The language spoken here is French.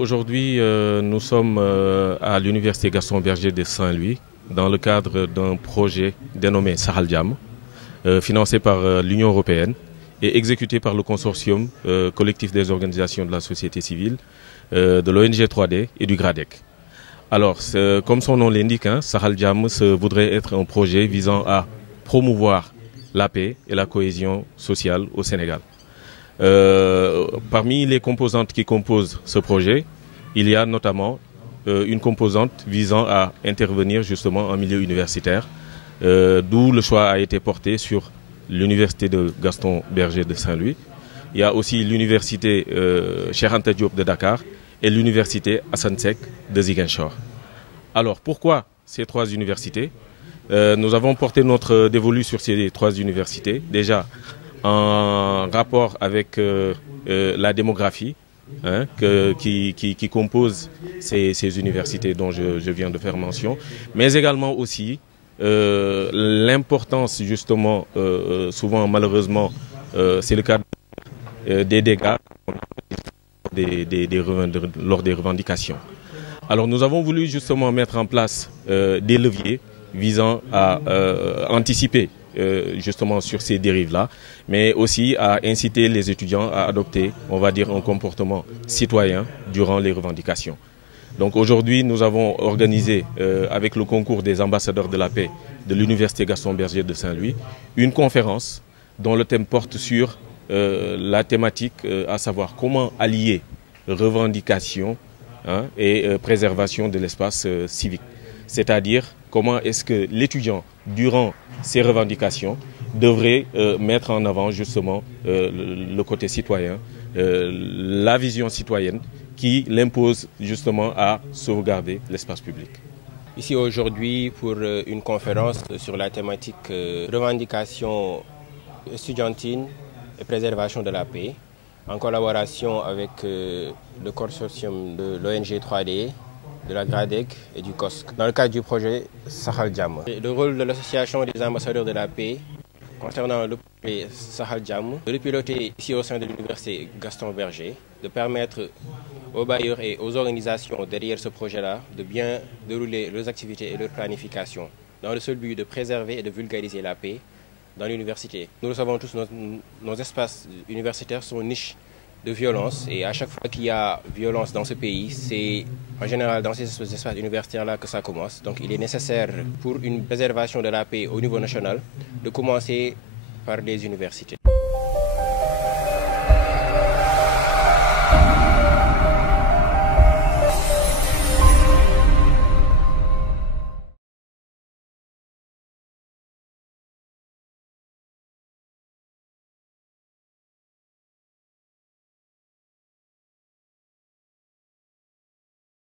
Aujourd'hui, nous sommes à l'Université Gaston Berger de Saint-Louis dans le cadre d'un projet dénommé Sahel Jam, financé par l'Union européenne et exécuté par le consortium collectif des organisations de la société civile, de l'ONG 3D et du GRADEC. Alors, comme son nom l'indique, Sahel Jam voudrait être un projet visant à promouvoir la paix et la cohésion sociale au Sénégal. Parmi les composantes qui composent ce projet, il y a notamment une composante visant à intervenir justement en milieu universitaire, d'où le choix a été porté sur l'université de Gaston Berger de Saint-Louis. Il y a aussi l'université Cheikh Anta Diop de Dakar et l'université Assane Seck de Ziguinchor. Alors pourquoi ces trois universités? Nous avons porté notre dévolu sur ces trois universités, déjà en rapport avec la démographie qui compose ces universités dont je viens de faire mention, mais également aussi l'importance justement, souvent malheureusement, c'est le cas des dégâts lors des revendications. Alors nous avons voulu justement mettre en place des leviers visant à anticiper justement sur ces dérives-là, mais aussi à inciter les étudiants à adopter, on va dire, un comportement citoyen durant les revendications. Donc aujourd'hui, nous avons organisé, avec le concours des ambassadeurs de la paix de l'Université Gaston Berger de Saint-Louis, une conférence dont le thème porte sur la thématique, à savoir comment allier revendication et préservation de l'espace civique. C'est-à-dire comment est-ce que l'étudiant, durant ses revendications, devrait mettre en avant justement le côté citoyen, la vision citoyenne qui l'impose justement à sauvegarder l'espace public. Ici aujourd'hui pour une conférence sur la thématique revendication estudiantine et préservation de la paix, en collaboration avec le consortium de l'ONG 3D, de la GRADEC et du COSC, dans le cadre du projet Sahel Jam. Le rôle de l'association des ambassadeurs de la paix concernant le projet Sahel Jam, de le piloter ici au sein de l'université Gaston Berger, de permettre aux bailleurs et aux organisations derrière ce projet-là de bien dérouler leurs activités et leur planification, dans le seul but de préserver et de vulgariser la paix dans l'université. Nous le savons tous, nos espaces universitaires sont niches de violence et à chaque fois qu'il y a violence dans ce pays, c'est en général dans ces espaces universitaires-là que ça commence. Donc il est nécessaire pour une préservation de la paix au niveau national de commencer par les universités.